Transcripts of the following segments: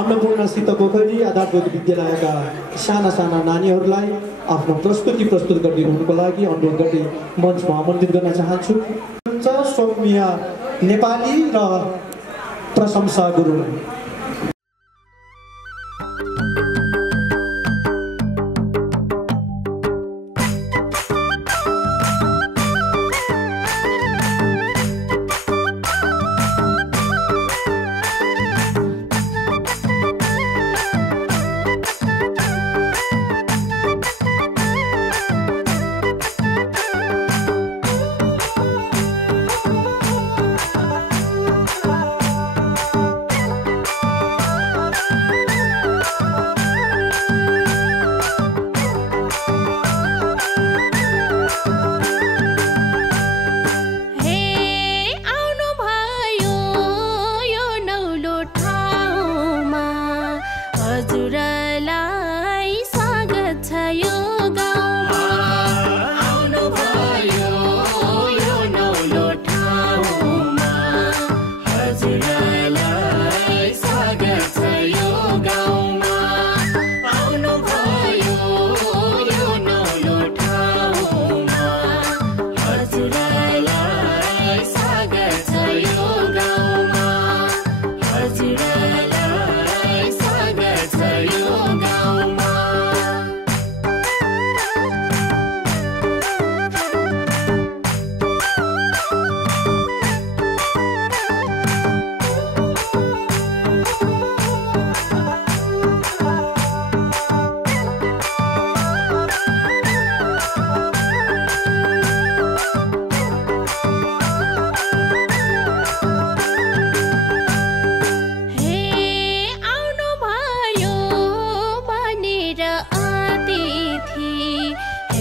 अन्नपूर्ण सित पोखरी आधारभूत विद्यालयका साना साना नानीहरूलाई आफ्नो प्रस्तुति प्रस्तुत गरिदिनुको लागि अनुरोध गर्दै मञ्चमा आमन्त्रित गर्न चाहन्छु। सौम्य नेपाली र प्रशंसा गुरुङ।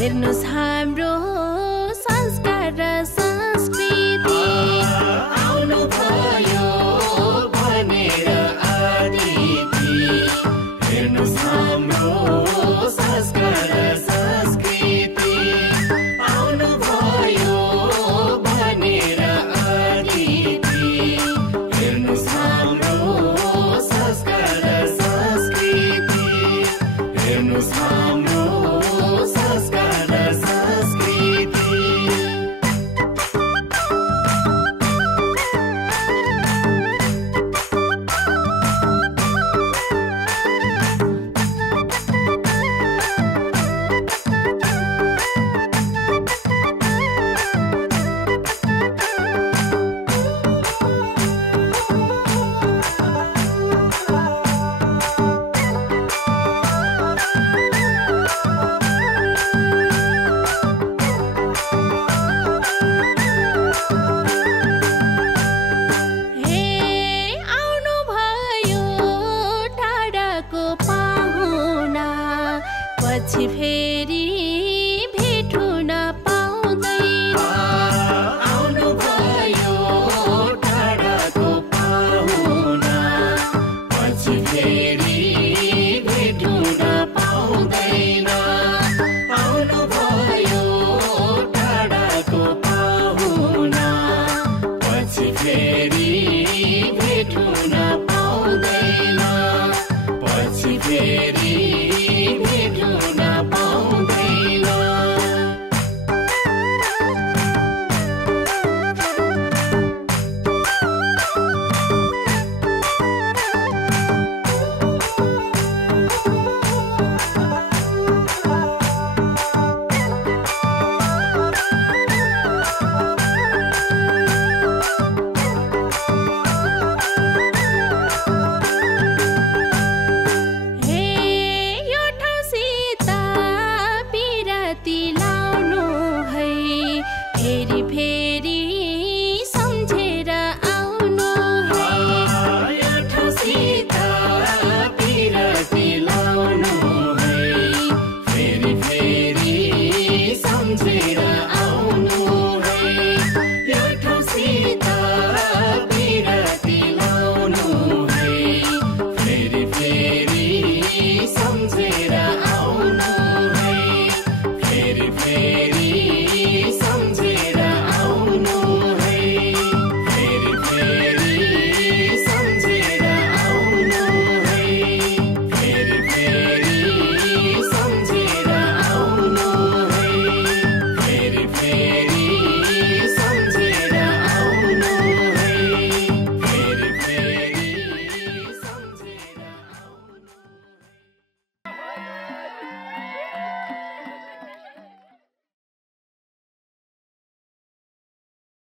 हेर्नुस् हाम्रो संस्कार र संस्कृति आउनु भयो भनेर अतिथि हेर्नुस् हाम्रो संस्कार र संस्कृति आउनु भयो भनेर अतिथि हेर्नुस् हाम्रो संस्कार र संस्कृति हेर्नुस् हाम्रो संस्कार र संस्कृति। पछि फेरि भेट हुन पाउँदैन आउनु भयो टाढाको पाहुना पछि फेरि